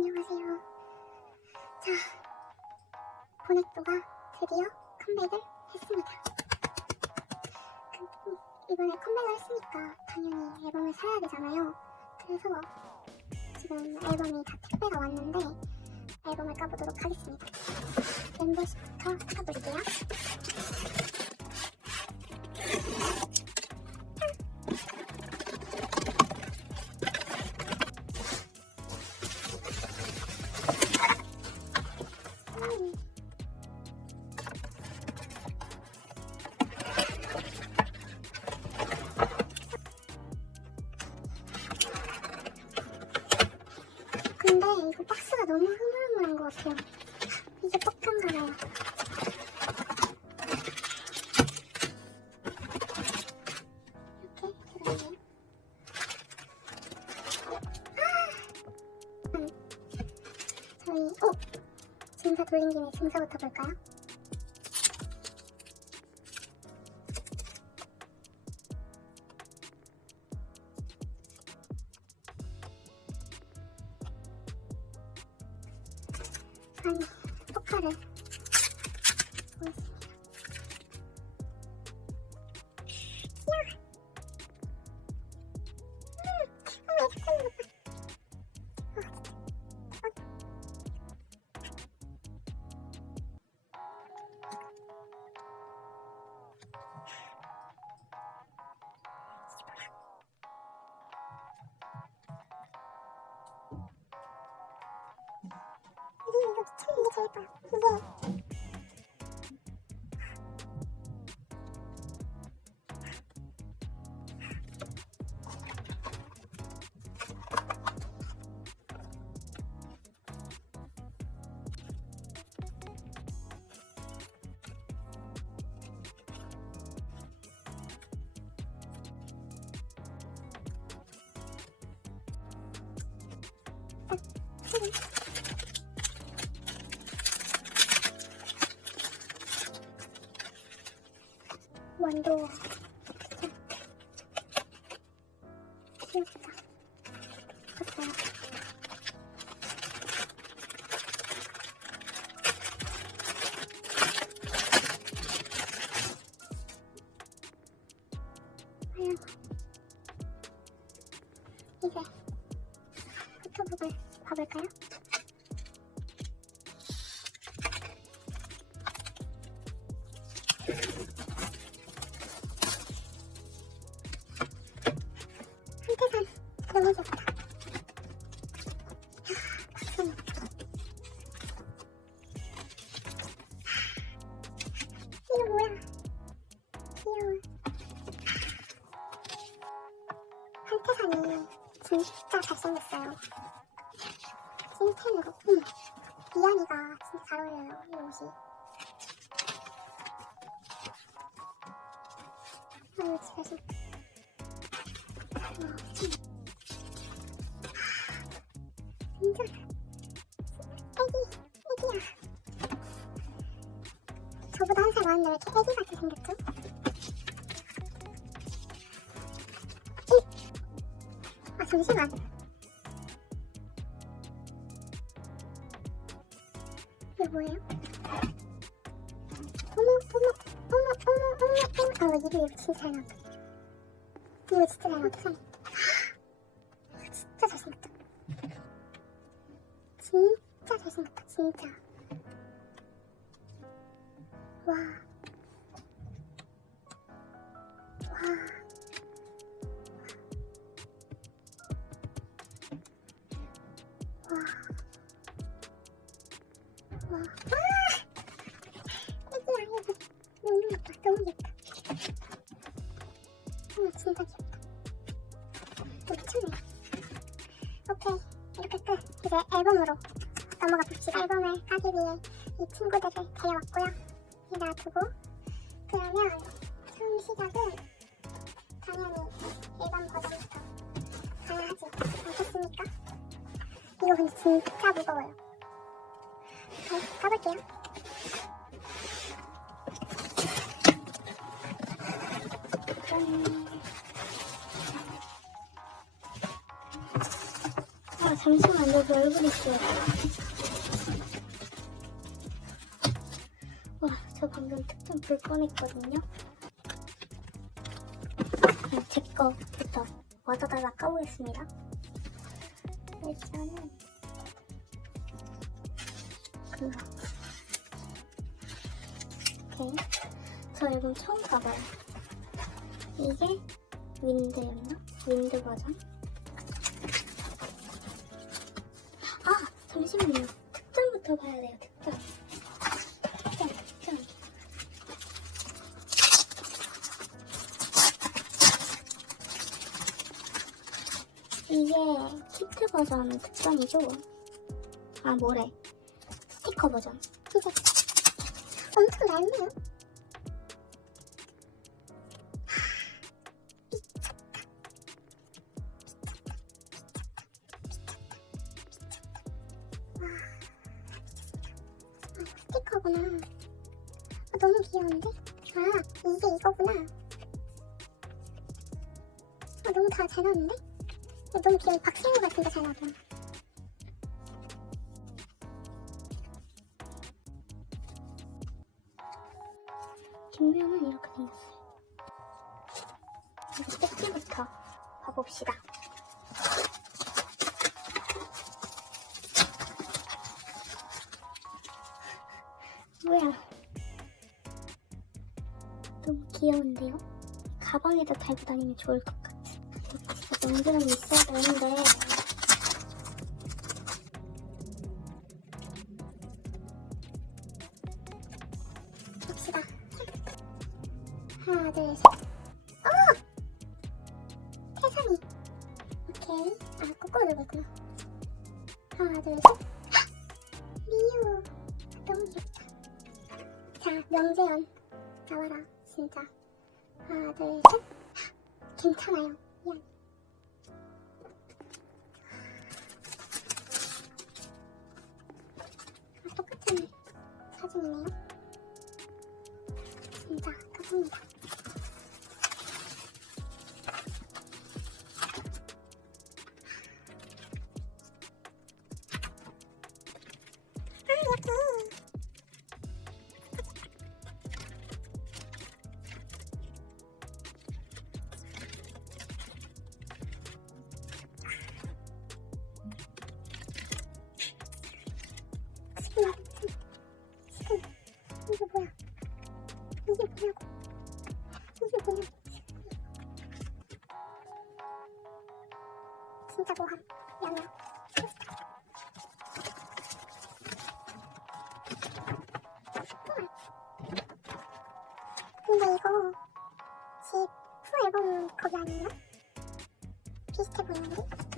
안녕하세요. 자, 보넥도가 드디어 컴백을 했습니다. 그, 이번에 컴백을 했으니까 당연히 앨범을 사야 되잖아요. 그래서 지금 앨범이 다 택배가 왔는데 앨범을 까보도록 하겠습니다. 멤버스부터 까볼게요. 이거 박스가 너무 흐물흐물한 것 같아요. 이게 뻑한가 봐요. 아! 음. 저희, 어? 증사 돌린 김에 증사부터 볼까요? 음. 원도 잘생겼어요. 찐텐으로. 응. 이한이가 진짜 잘 어울려요, 이 옷이. 아유, 진짜 잘생겼다. 진짜 애기 애기야 저보다 한 살 많은데 왜 이렇게 애기 같이 생겼죠? 이! 아 잠시만 뭐예요? 어머 어머 어머 어머 어머 어머. 아 이거 이거 진짜 잘 나왔다. 이거 진짜 잘 나왔다 진짜 귀엽다. 또 미쳤네. 오케이, 이렇게 끝. 이제 앨범으로 넘어가 봅시다. 앨범을 까기 위해 이 친구들을 데려왔고요. 이 놔두고 그러면 처음 시작은 당연히 일반 버전부터 가야 하지 않겠습니까? 이거 근데 진짜 무거워요. 잘 까볼게요. 짠. 어, 잠시만 여기 얼굴 있어요. 와, 저 방금 특전 볼 뻔했거든요. 그럼 제 거부터 와다다다 까보겠습니다. 일단은 그거. 오케이. 저 앨범 처음 가봐요. 이게 윈드였나? 윈드 버전? 아! 잠시만요. 특전부터 봐야 돼요, 특전. 특전, 특전. 이게 키트 버전 특전이죠? 아, 뭐래. 스티커 버전. 이게 엄청 얇네요. 뭐야? 너무 귀여운데요? 가방에다 달고 다니면 좋을 것 같아. 진짜 명들은 있어야 되는데. 사진이네요. 진짜 까봅니다. 근데 이거 집 후 앨범 거기 아니에요? 비슷해 보이는데?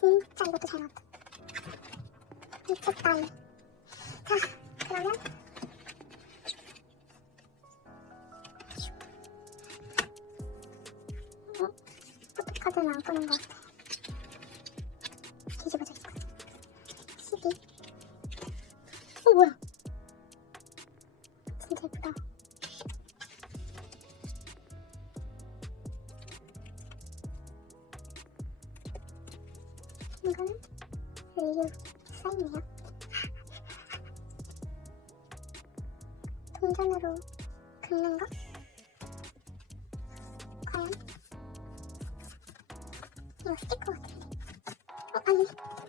진짜 이것도 잘 나왔다. 미쳤다. 자, 그러면 어? 포토카드는 안 꺼낸 것 같아. 어,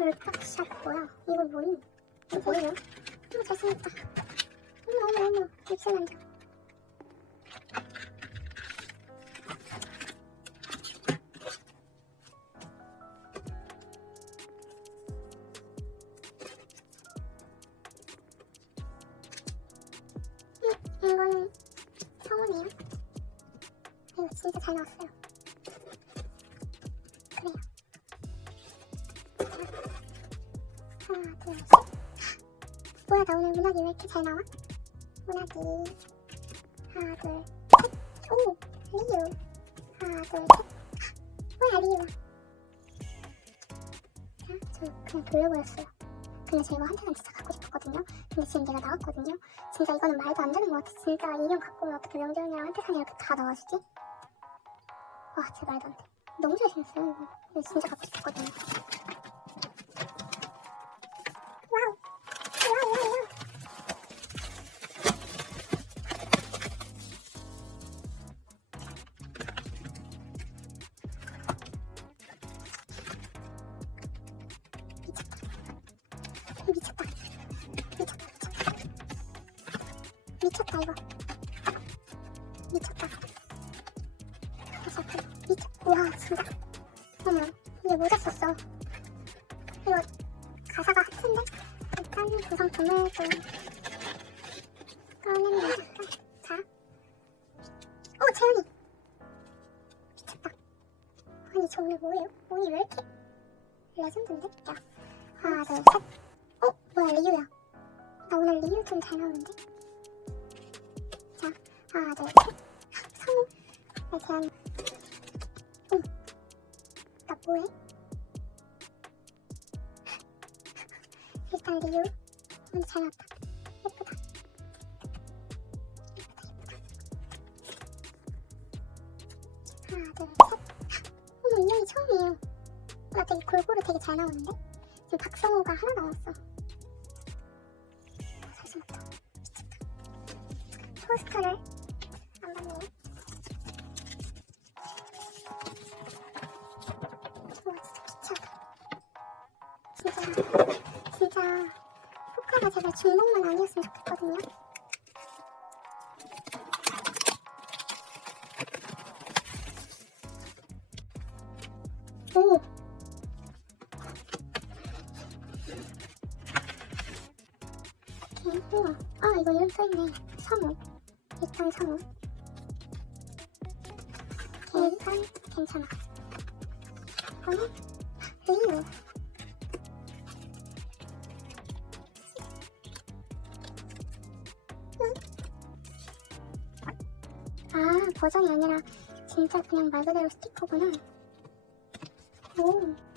월탁샷 뭐야? 이거 뭐니? 이거 뭐예요? 이거 잘생겼다. 어머 어머 어머 입술 만져. 뭐야, 리유. 자, 저 그냥 돌려버렸어요. 근데 제가 한테는 진짜 갖고 싶었거든요. 근데 지금 내가 나왔거든요. 진짜 이거는 말도 안 되는 것 같아. 진짜 인형 갖고 오면 어떻게 명재형이랑 한테산이 이렇게 다 나와주지? 와, 진짜 말도 안 돼. 너무 잘생겼어요. 이거 진짜 갖고 싶었거든요. 와, 진짜. 어머, 이게 모자 썼어. 이거 가사가 하트인데? 일단 구성품을 좀 꺼내면 될까? 자. 어, 재현이. 미쳤다. 아니, 저 오늘 뭐예요? 오늘 왜 이렇게 레전드인데? 야. 하나, 둘, 셋. 어, 뭐야, 리유야. 나 오늘 리유 좀 잘 나오는데? 어머, 인형이 처음이에요. 나 되게 골고루 되게 잘 나오는데? 지금 박성호가 하나. 어, 잘생겼다. 미쳤다. 포스터를 안 봤네요. 와 진짜 미쳐. 진짜 진짜 효과가 제발 중독만 아니었으면 좋겠거든요. 일단 괜찮아. 이거는 리우. 아 버전이 아니라 진짜 그냥 말 그대로 스티커구나. 오.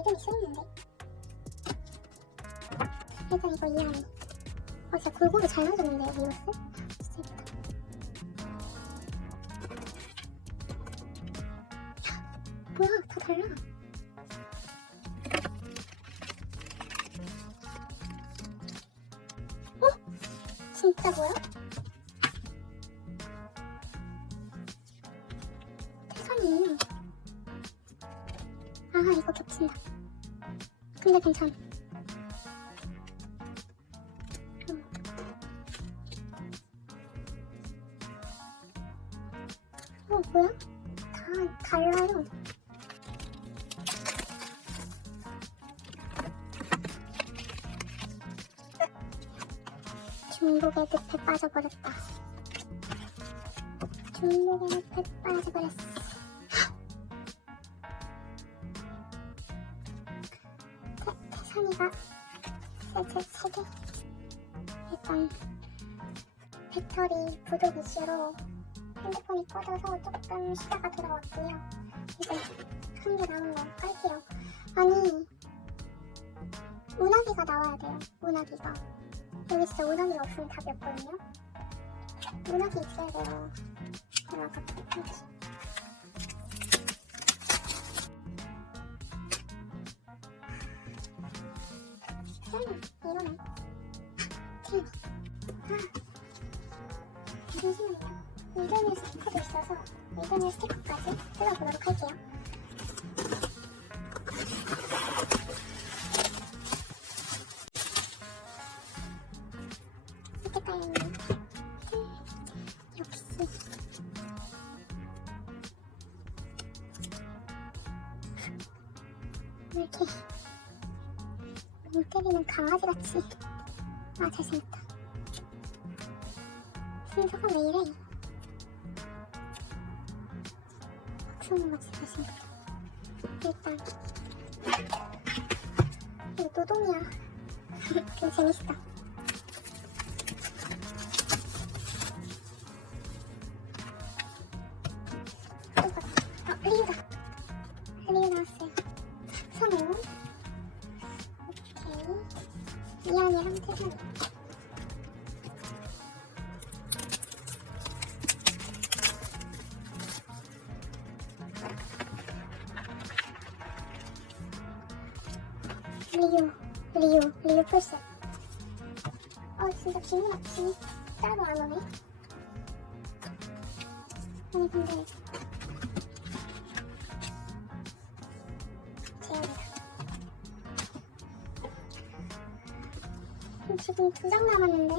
이름이 써있는데. 일단 이거 이해하네. 어, 진짜 골고루 잘 나오셨는데요, 리오 어, 뭐야? 다 달라요. 중독의 늪에 빠져버렸다. 중복에 배 빠져버렸어. 조금 쉬다가 돌아왔고요. 이제 한 개 남은 거 깔게요. 아니, 운하기가 나와야 돼요. 운하기가. 여기 진짜 운하기가 없으면 답이 없거든요. 운하기 있어야 돼요. 제가 아까 그랬지. 때리는 강아지같이. 아 잘생겼다. 순서가 왜 이래? 박수는같이 잘생겼다. 일단. 이거 노동이야. 근데 재밌다 리우 리우 리우 풀셋 어 진짜 기분 진짜로 안 오네. 아니 근데 지금 두 장 남았는데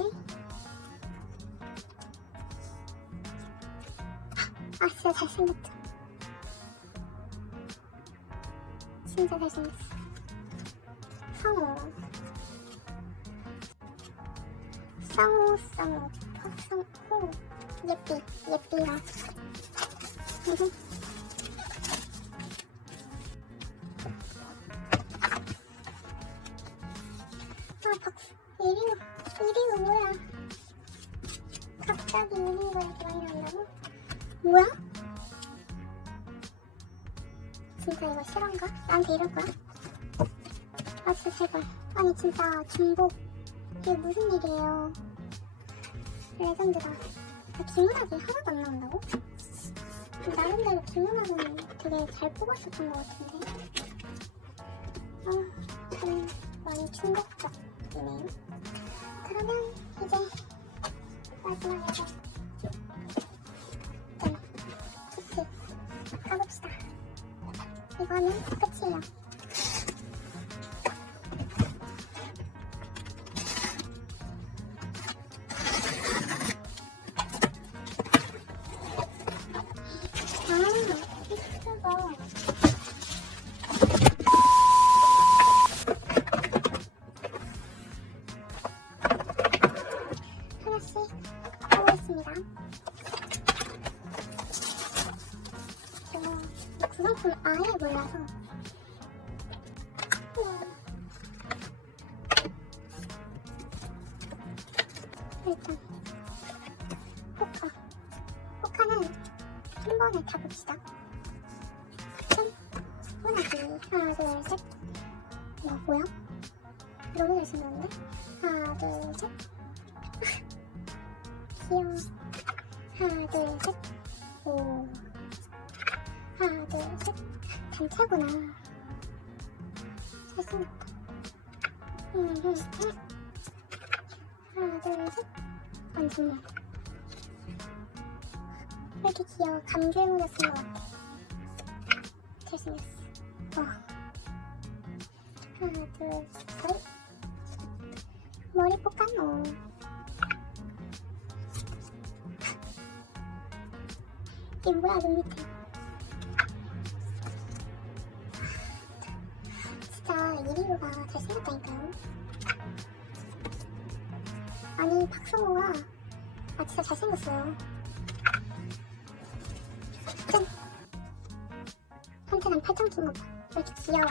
아 이리로 뭐야 갑자기 이렇게 많이 나온다고? 뭐야? 진짜 이거 실화인가? 나한테 이럴 거야? 아 진짜 제발 아니 진짜 중복 이게 무슨 일이에요 레전드다 아, 김은학이 하나도 안 나온다고? 나름대로 김은학은 되게 잘 뽑았었던 것 같은데 아 좀 많이 충격적 이네요 그러면 이제 마지막으로 네 키트 가봅시다. 이거는 끝이에요 호나기 하나 둘셋 와 뭐야? 너무 잘 생겼는데? 하나 둘 셋 귀여워. 하나, 둘, 셋. 오. 하나, 둘, 셋. 단체구나. 잘생겼다. 음, 음, 음. 하나, 둘, 셋. 정말. 왜 이렇게 귀여워. 감귤무늬 쓴것 같아. 잘생겼어. 와. 하나, 둘, 셋. 머리 뽑았노. 이게 뭐야 눈 밑에 진짜 이리우가 잘생겼다니까요 아니 박성호가 아 진짜 잘생겼어요 짠! 한테는 팔짱 낀거 봐. 왜 이렇게 귀여워?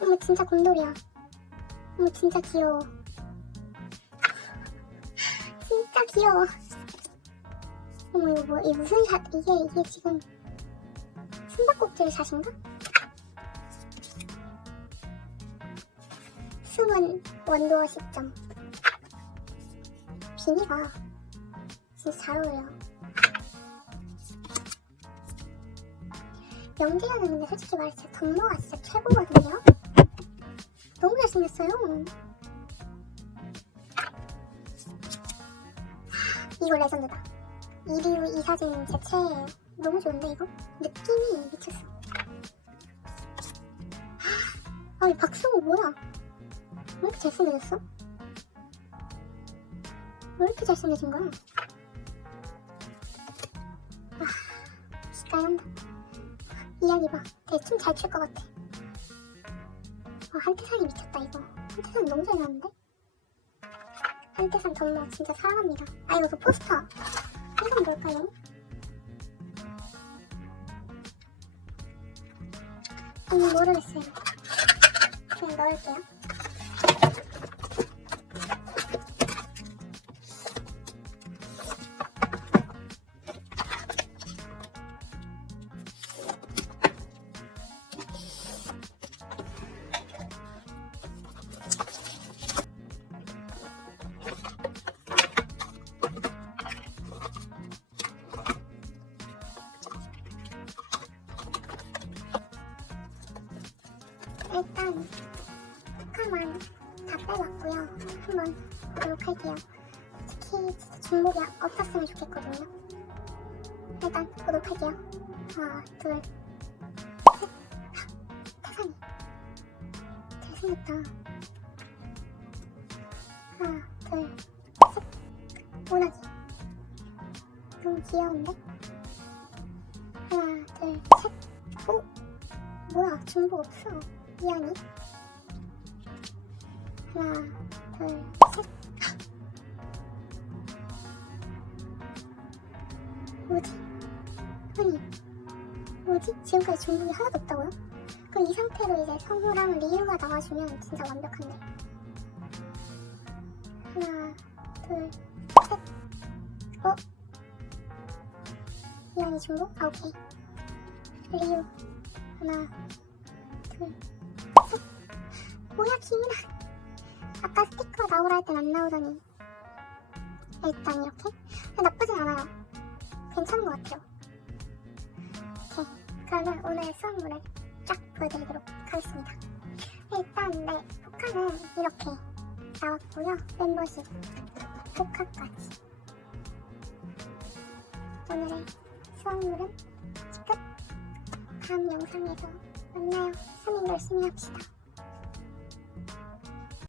어머, 진짜 곰돌이야. 어머, 진짜 귀여워. 진짜 귀여워. 어머, 이거 뭐, 이게 무슨 샷, 이게, 이게 지금 숨바꼭질 샷인가? 숨은 원도어 시점. 비니가 진짜 잘 어울려. 영재현은 근데 솔직히 말해서 덕모가 진짜 최고거든요. 너무 잘생겼어요. 이거 레전드다. 이리우 이 사진 제 최애예요. 너무 좋은데 이거? 느낌이 미쳤어. 아이 박승호 뭐야? 왜 이렇게 잘생겨졌어? 왜 이렇게 잘생겨진 거야? 이야기 봐. 되게 춤 잘 출 것 같아. 아, 한태산이 미쳤다, 이거. 한태산 너무 잘 나왔는데? 한태산 덕모 진짜 사랑합니다. 아, 이거 그 포스터. 이건 뭘까요? 음, 모르겠어요. 그냥 넣을게요. 특히 진짜 중복이 없었으면 좋겠거든요. 일단 보도록 할게요. 하나, 둘, 셋. 태산이 잘생겼다. 하나, 둘, 셋. 모나기 너무 귀여운데? 하나, 둘, 셋. 오! 뭐야, 중복 없어. 미안해. 하나, 둘, 지? 지금까지 중복이 하나도 없다고요? 그럼 이 상태로 이제 성우랑 리유가 나와주면 진짜 완벽한데. 하나, 둘, 셋. 어? 미안해, 중복? 아, 오케이. 리유. 하나, 둘, 셋. 뭐야, 김이나. 아까 스티커 나오라 할 땐 안 나오더니. 일단 이렇게. 나쁘진 않아요. 괜찮은 것 같아요. 그러면 오늘 수업물을 쫙 보여드리도록 하겠습니다. 일단, 네, 포카는 이렇게 나왔고요. 멤버십, 포카까지. 오늘의 수업물은 끝. 다음 영상에서 만나요. 3인 열심히 합시다.